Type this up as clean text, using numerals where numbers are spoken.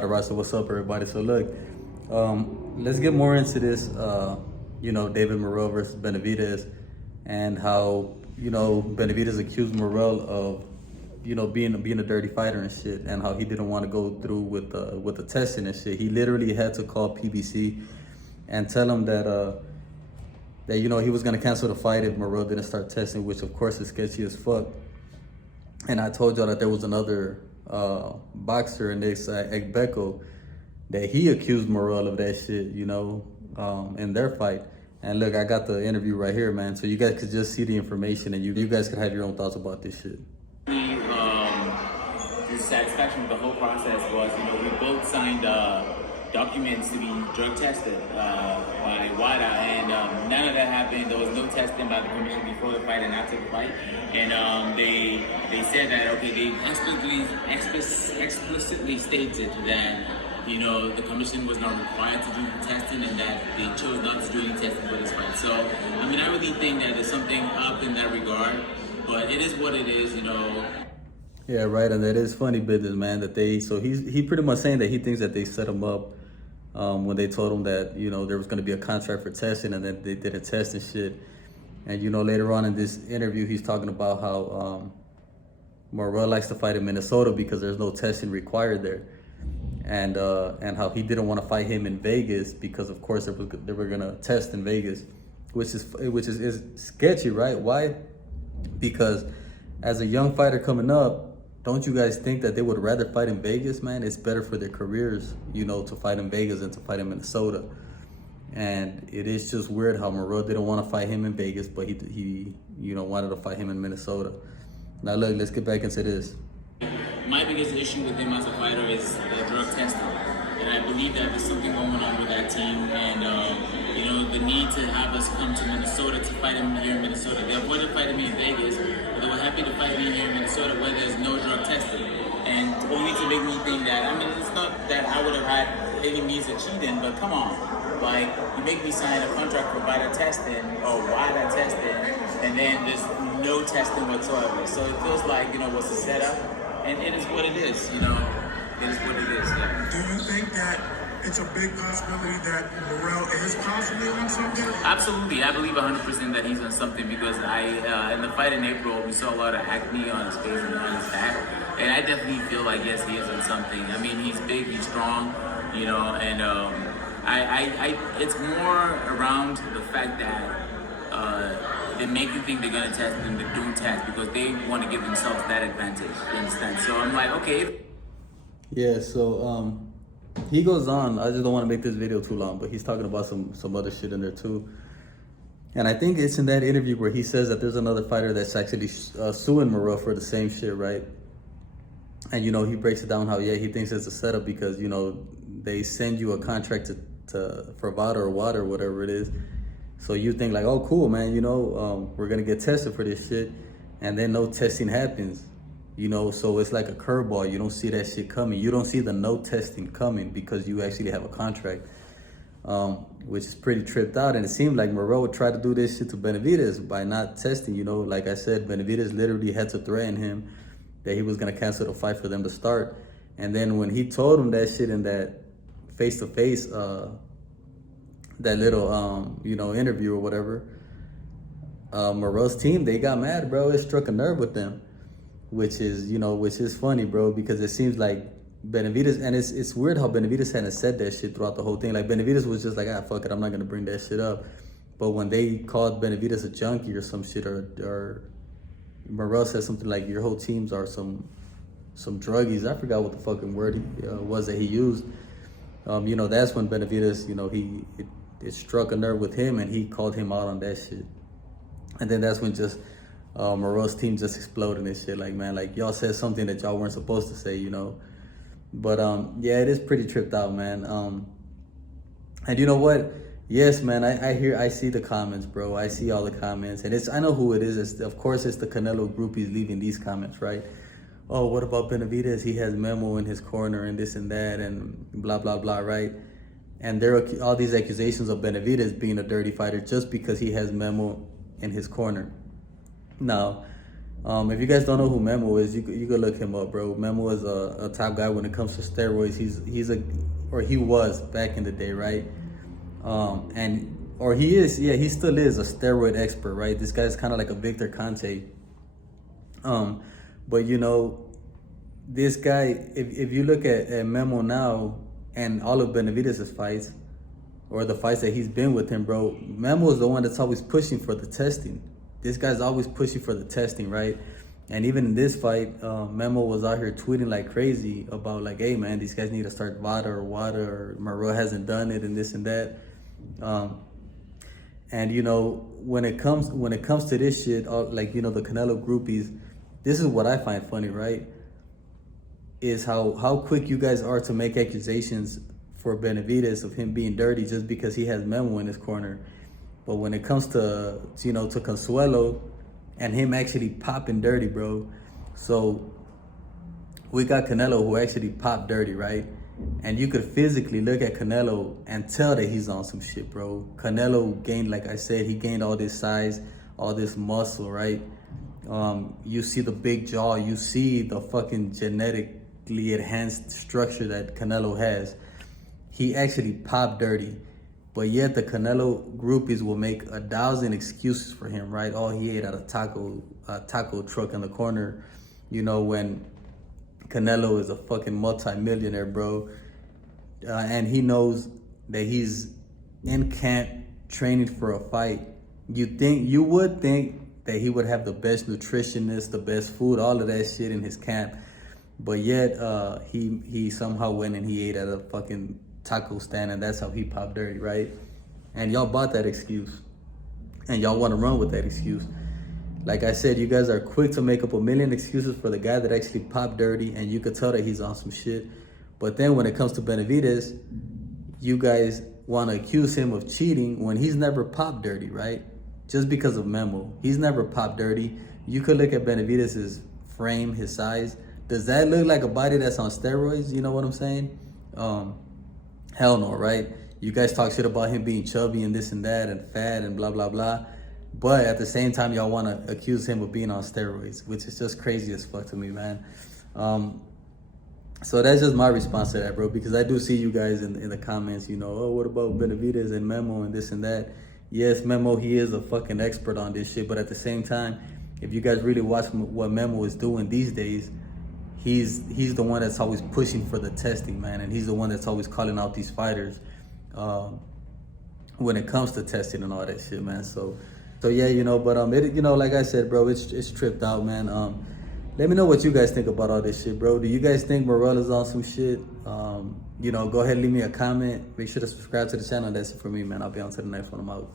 Right, so what's up, everybody? So look, let's get more into this. David Morrell versus Benavidez, and how Benavidez accused Morrell of being a dirty fighter and shit, and how he didn't want to go through with the testing and shit. He literally had to call PBC and tell him that he was gonna cancel the fight if Morrell didn't start testing, which of course is sketchy as fuck. And I told y'all that there was another boxer in this Ekbeko that he accused Morell of that shit, in their fight. And look, I got the interview right here, man. So you guys could just see the information, and you guys could have your own thoughts about this shit. The satisfaction of the whole process was, we both signed documents to be drug tested by WADA, and none of that happened. There was no testing by the commission before the fight and after the fight. And they said that, okay, they explicitly stated that, the commission was not required to do testing and that they chose not to do any testing for this fight. So, I really think that there's something up in that regard, but it is what it is, Yeah, right, and that is funny business, man. So he pretty much saying that he thinks that they set him up when they told him that there was going to be a contract for testing, and then they didn't test and shit. And later on in this interview, he's talking about how Morell likes to fight in Minnesota because there's no testing required there, and how he didn't want to fight him in Vegas because of course they were gonna test in Vegas, which is sketchy, right? Why? Because as a young fighter coming up, don't you guys think that they would rather fight in Vegas, man? It's better for their careers, to fight in Vegas than to fight in Minnesota. And it is just weird how Morell didn't want to fight him in Vegas, but he wanted to fight him in Minnesota. Now look, let's get back into this. My biggest issue with him as a fighter is drug testing. And I believe that there's something going on with that team, and the need to have us come to Minnesota to fight him here in Minnesota. They avoided fighting me in Vegas, but they were happy to fight me here in Minnesota where there's no drug testing. And only to make me think that, it's not that I would have had any means of cheating, but come on. Like, you make me sign a contract for VIDA testing or WADA testing, and then there's no testing whatsoever. So it feels like, what's a setup, and it is what it is, It is what it is, yeah. Do you think that it's a big possibility that Morell is possibly on something? Absolutely. I believe 100% that he's on something because in the fight in April, we saw a lot of acne on his face and on his back. And I definitely feel like, yes, he is on something. He's big, he's strong, and it's more around the fact that they make you think they're going to test and they don't test because they want to give themselves that advantage, you understand? So I'm like, okay. Yeah, so he goes on. I just don't want to make this video too long, but he's talking about some other shit in there too. And I think it's in that interview where he says that there's another fighter that's actually suing Morell for the same shit, right? And he breaks it down how he thinks it's a setup because they send you a contract for VADA or WADA or whatever it is. So you think like, oh cool, man, we're gonna get tested for this shit, and then no testing happens. So it's like a curveball. You don't see that shit coming. You don't see the no testing coming because you actually have a contract, which is pretty tripped out. And it seemed like Morell would try to do this shit to Benavidez by not testing. Like I said, Benavidez literally had to threaten him that he was gonna cancel the fight for them to start. And then when he told him that shit in that face-to-face, that little, interview or whatever, Morell's team, they got mad, bro. It struck a nerve with them. Which is funny, bro, because it seems like Benavidez, and it's weird how Benavidez hadn't said that shit throughout the whole thing. Like Benavidez was just like, fuck it, I'm not gonna bring that shit up. But when they called Benavidez a junkie or some shit, or Morell said something like your whole teams are some druggies. I forgot what the fucking word was that he used. That's when Benavidez, it struck a nerve with him, and he called him out on that shit. And then that's when just Morell's team just exploded and shit. Like, man, like y'all said something that y'all weren't supposed to say, But yeah, it is pretty tripped out, man. And you know what? Yes, man, I see the comments, bro. I see all the comments, and I know who it is. Of course, it's the Canelo groupies leaving these comments, right? Oh, what about Benavidez? He has Memo in his corner and this and that and blah blah blah, right? And there are all these accusations of Benavidez being a dirty fighter just because he has Memo in his corner. Now, If you guys don't know who Memo is, you could look him up, bro. Memo is a top guy when it comes to steroids. He was back in the day, right? He still is a steroid expert, right? This guy's kind of like a Victor Conte. But you know, this guy, if you look at Memo now and all of Benavidez' fights, or the fights that he's been with him, bro, Memo is the one that's always pushing for the testing. This guy's always pushing for the testing, right? And even in this fight, Memo was out here tweeting like crazy about like, hey man, these guys need to start water, or Morell hasn't done it, and this and that. And you know, when it comes to this shit, like, you know, the Canelo groupies, this is what I find funny, right? Is how quick you guys are to make accusations for Benavidez of him being dirty just because he has Memo in his corner. But when it comes to, you know, to Consuelo and him actually popping dirty, bro. So we got Canelo who actually popped dirty, right? And you could physically look at Canelo and tell that he's on some shit, bro. Canelo gained, like I said, he gained all this size, all this muscle, right? You see the big jaw, you see the fucking genetically enhanced structure that Canelo has. He actually popped dirty, but yet the Canelo groupies will make 1,000 excuses for him, right? Oh, he ate at a taco truck in the corner, you know, when Canelo is a fucking multi-millionaire, bro. And he knows that he's in camp training for a fight. You would think that he would have the best nutritionist, the best food, all of that shit in his camp. But yet, he somehow went and he ate at a fucking taco stand, and that's how he popped dirty, right? And y'all bought that excuse, and y'all want to run with that excuse. Like I said, you guys are quick to make up a million excuses for the guy that actually popped dirty, and you could tell that he's on some shit. But then when it comes to Benavidez, you guys want to accuse him of cheating when he's never popped dirty, right? Just because of Memo. He's never popped dirty. You could look at Benavidez' frame, his size. Does that look like a body that's on steroids? You know what I'm saying? Hell no, right? You guys talk shit about him being chubby and this and that and fat and blah, blah, blah. But at the same time, y'all want to accuse him of being on steroids, which is just crazy as fuck to me, man. So that's just my response to that, bro, because I do see you guys in the comments, you know, oh, what about Benavidez and Memo and this and that? Yes, Memo, he is a fucking expert on this shit, but at the same time, if you guys really watch what Memo is doing these days, he's the one that's always pushing for the testing, man, and he's the one that's always calling out these fighters when it comes to testing and all that shit, man. So yeah, you know, but you know, like I said, bro, it's tripped out, man. Let me know what you guys think about all this shit, bro. Do you guys think Morell is on some shit? You know, go ahead and leave me a comment. Make sure to subscribe to the channel. That's it for me, man. I'll be on to the next one. I'm out.